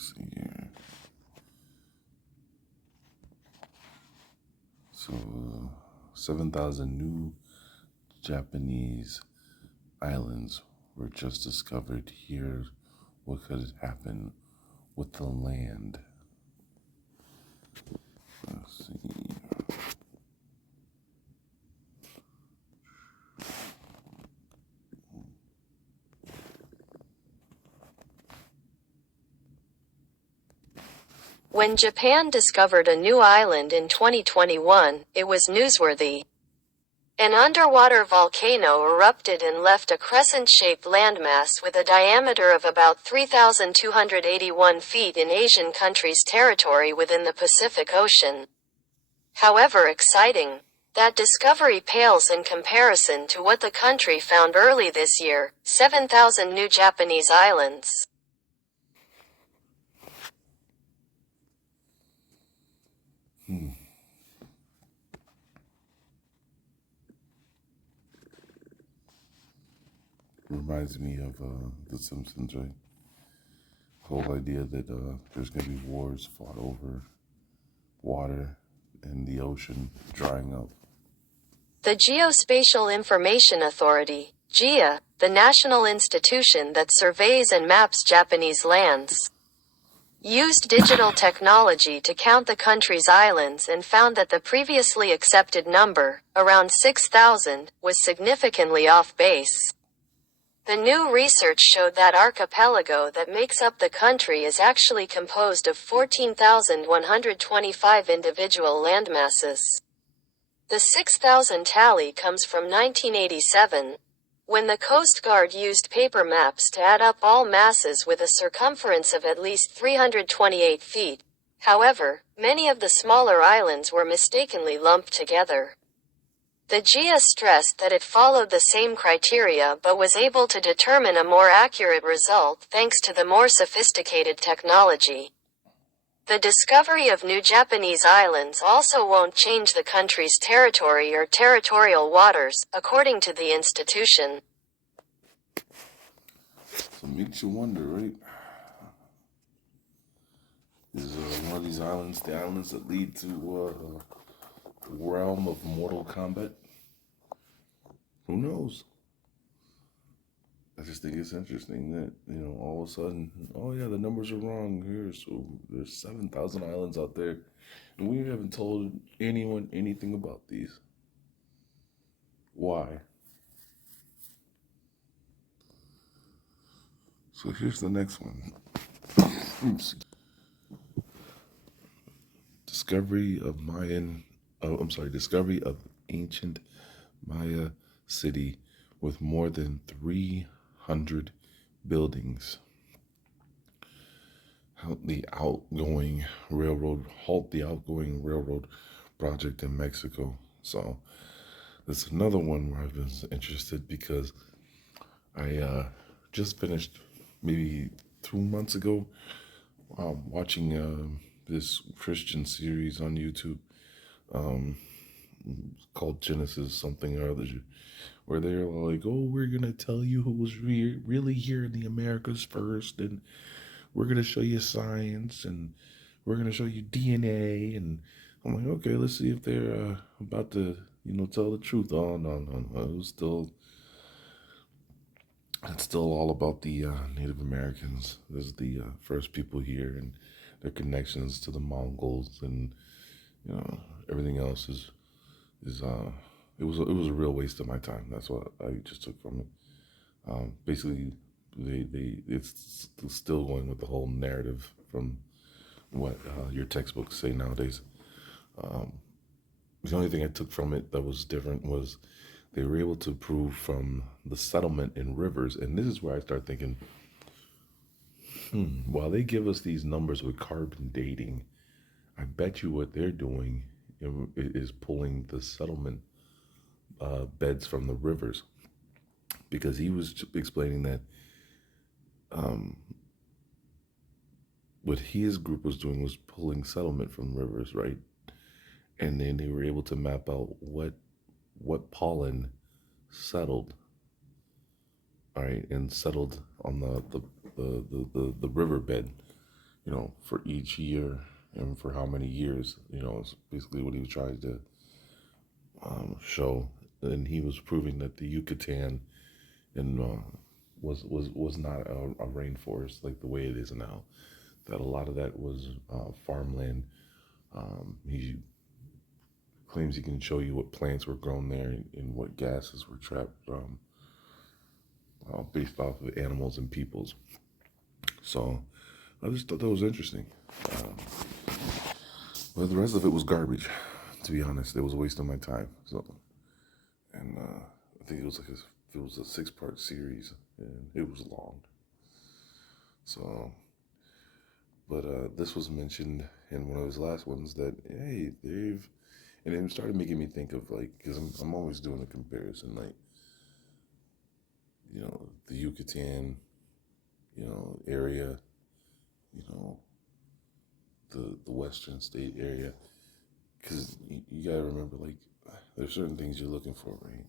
Let's see here. So, 7,000 new Japanese islands were just discovered here. What could happen with the land? Let's see. When Japan discovered a new island in 2021, it was newsworthy. An underwater volcano erupted and left a crescent-shaped landmass with a diameter of about 3,281 feet in Asian country's territory within the Pacific Ocean. However exciting, that discovery pales in comparison to what the country found early this year, 7,000 new Japanese islands. Reminds me of The Simpsons, right? Whole idea that there's going to be wars fought over water and the ocean drying up. The Geospatial Information Authority, GEA, the national institution that surveys and maps Japanese lands, used digital technology to count the country's islands and found that the previously accepted number, around 6,000, was significantly off base. The new research showed that archipelago that makes up the country is actually composed of 14,125 individual landmasses. The 6,000 tally comes from 1987, when the Coast Guard used paper maps to add up all masses with a circumference of at least 328 feet. However, many of the smaller islands were mistakenly lumped together. The GEA stressed that it followed the same criteria but was able to determine a more accurate result thanks to the more sophisticated technology. The discovery of new Japanese islands also won't change the country's territory or territorial waters, according to the institution. So it makes you wonder, right? Is one of these islands the islands that lead to the realm of Mortal Kombat? Who knows? I just think it's interesting that, all of a sudden, oh yeah, the numbers are wrong here. So there's 7,000 islands out there. And we haven't told anyone anything about these. Why? So here's the next one. Discovery of ancient Maya city with more than 300 buildings. Halt the outgoing railroad project in Mexico. So that's another one where I've been interested because I just finished maybe 2 months ago watching this Christian series on YouTube called Genesis something or other, where they're like, oh, we're going to tell you who was really here in the Americas first, and we're going to show you science, and we're going to show you DNA, and I'm like, okay, let's see if they're about to, tell the truth. Oh, no, it's still all about the Native Americans. There's the first people here, and their connections to the Mongols, and everything else is it was a real waste of my time. That's what I just took from it. Basically, it's still going with the whole narrative from what your textbooks say nowadays. The only thing I took from it that was different was they were able to prove from the settlement in rivers, and this is where I start thinking, while they give us these numbers with carbon dating, I bet you what they're doing is pulling the settlement beds from the rivers, because he was explaining that what his group was doing was pulling settlement from rivers, right? And then they were able to map out what pollen settled, all right, and settled on the riverbed, for each year and for how many years. It's basically what he was trying to show, and he was proving that the Yucatan and was not a rainforest like the way it is now. That a lot of that was farmland. He claims he can show you what plants were grown there and what gases were trapped based off of animals and peoples. So I just thought that was interesting. Um, but the rest of it was garbage, to be honest. It was a waste of my time. So, and I think it was a 6-part series, and it was long. So, but this was mentioned in one of his last ones that hey, and it started making me think of like because I'm always doing a comparison like the Yucatan area, you know the Western state area, because you gotta remember like there's certain things you're looking for, right?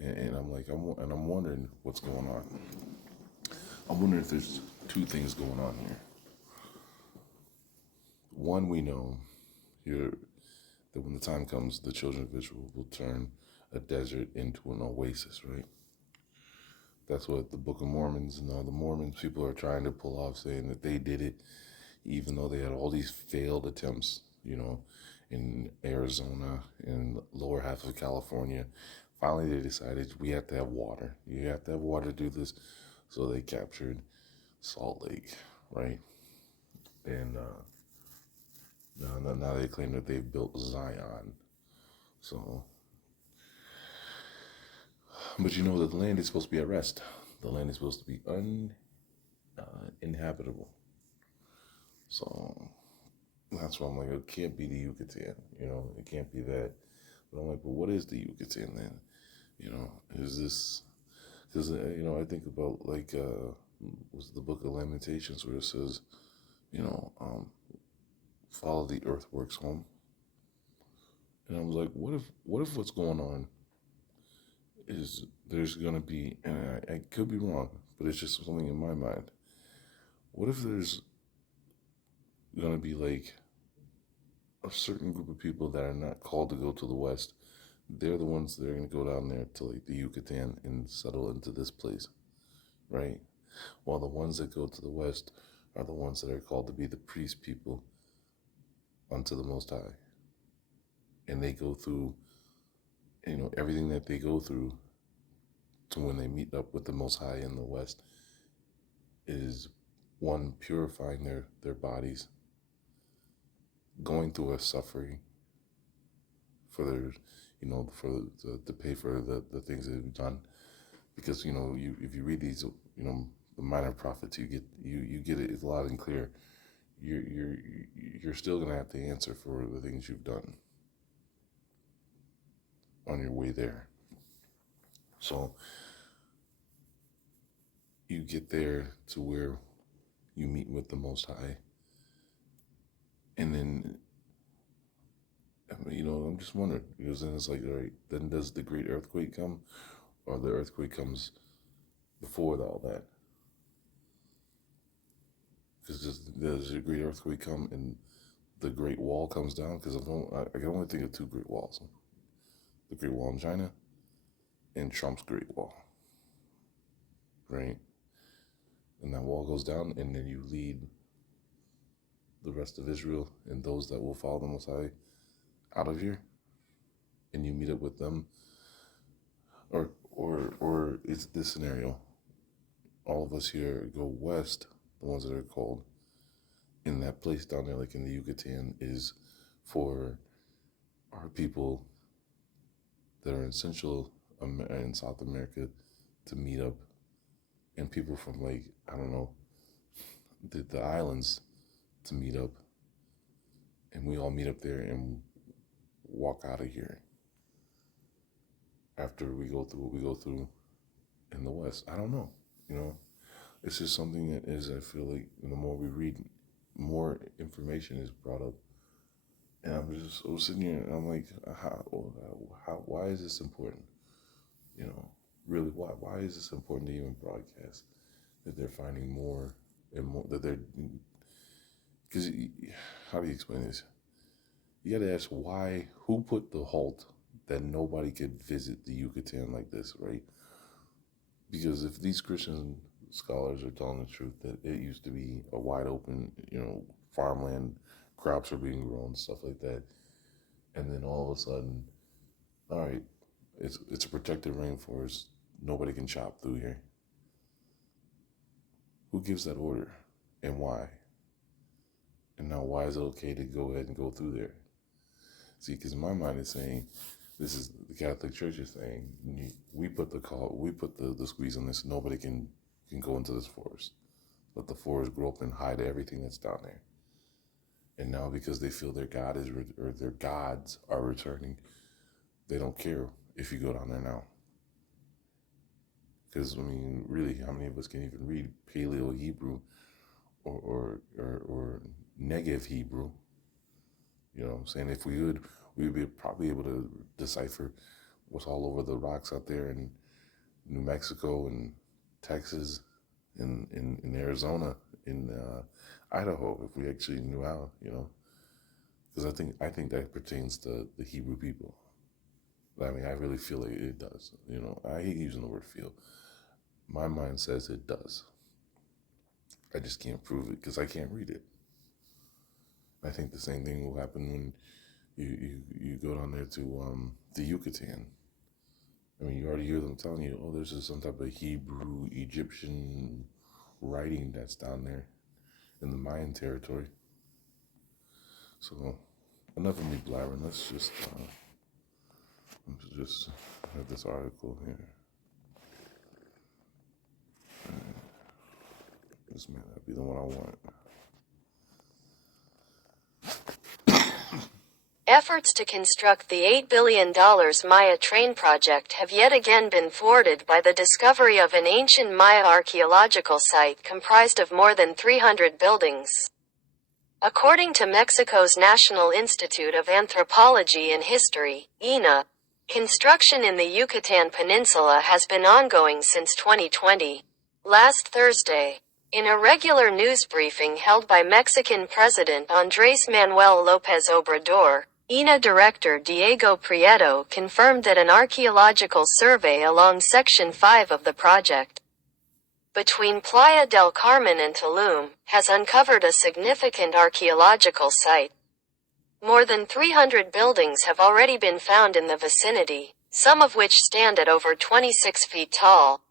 And I'm like I'm wondering what's going on. I'm wondering if there's two things going on here. One, we know here that when the time comes, the children of Israel will turn a desert into an oasis, right? That's what the Book of Mormons and all the Mormons people are trying to pull off, saying that they did it, even though they had all these failed attempts, in Arizona and lower half of California. Finally, they decided we have to have water. You have to have water to do this. So they captured Salt Lake, right? And now they claim that they've built Zion. So, but the land is supposed to be at rest. The land is supposed to be uninhabitable. So that's why I'm like, it can't be the Yucatan. It can't be that. But I'm like, well, what is the Yucatan then? Is this? Because I think about like was the Book of Lamentations where it says, you know, um, follow the earthworks home. And I was like, what if what's going on is there's gonna be, and I could be wrong, but it's just something in my mind. What if there's gonna be like a certain group of people that are not called to go to the West? They're the ones that are gonna go down there to like the Yucatan and settle into this place, right? While the ones that go to the West are the ones that are called to be the priest people unto the Most High, and they go through, everything that they go through to when they meet up with the Most High in the West is one, purifying their bodies, going through a suffering for their, to pay for the things that they've done. Because if you read these, the minor prophets, you get it loud and clear. You're still gonna have to answer for the things you've done on your way there. So you get there to where you meet with the Most High, and then I'm just wondering, because then it's like, all right, then does the great earthquake come, or the earthquake comes before all that? Because does the great earthquake come and the Great Wall comes down? Because I can only think of two Great Walls: the Great Wall in China and Trump's Great Wall, right? And that wall goes down, and then you lead the rest of Israel and those that will follow the Most High out of here, and you meet up with them, or is this scenario? All of us here go west, the ones that are called in that place down there, like in the Yucatan, is for our people that are in Central and South America to meet up, and people from like I don't know the islands to meet up, and we all meet up there and walk out of here after we go through what we go through in the West. I don't know, it's just something that is, I feel like the more we read, more information is brought up. And I was sitting here and I'm like, why is this important? Really, why is this important to even broadcast? That they're finding more and more, that they're because how do you explain this? You got to ask why, who put the halt that nobody could visit the Yucatan like this, right? Because if these Christian scholars are telling the truth that it used to be a wide open, farmland, crops are being grown, stuff like that, and then all of a sudden, all right, it's a protected rainforest, nobody can chop through here. Who gives that order, and why? And now, why is it okay to go ahead and go through there? See, because my mind is saying, this is the Catholic Church is saying, we put the squeeze on this. Nobody can go into this forest. Let the forest grow up and hide everything that's down there. And now, because they feel their God or their gods are returning, they don't care if you go down there now. Because really, how many of us can even read Paleo Hebrew or Negev Hebrew? You know what I'm saying? If we would, we'd be probably able to decipher what's all over the rocks out there in New Mexico and Texas, in Arizona, in Idaho, if we actually knew how, because I think that pertains to the Hebrew people. I really feel like it does. I hate using the word feel. My mind says it does. I just can't prove it because I can't read it. I think the same thing will happen when you go down there to the Yucatan. You already hear them telling you, oh, there's some type of Hebrew, Egyptian writing that's down there in the Mayan territory. So, enough of me blabbering. Let's just have this article here. This may not be the one I want. Efforts to construct the $8 billion Maya train project have yet again been thwarted by the discovery of an ancient Maya archaeological site comprised of more than 300 buildings. According to Mexico's National Institute of Anthropology and History, INAH, construction in the Yucatan Peninsula has been ongoing since 2020. Last Thursday, in a regular news briefing held by Mexican President Andrés Manuel López Obrador, INAH Director Diego Prieto confirmed that an archaeological survey along Section 5 of the project, between Playa del Carmen and Tulum, has uncovered a significant archaeological site. More than 300 buildings have already been found in the vicinity, some of which stand at over 26 feet tall.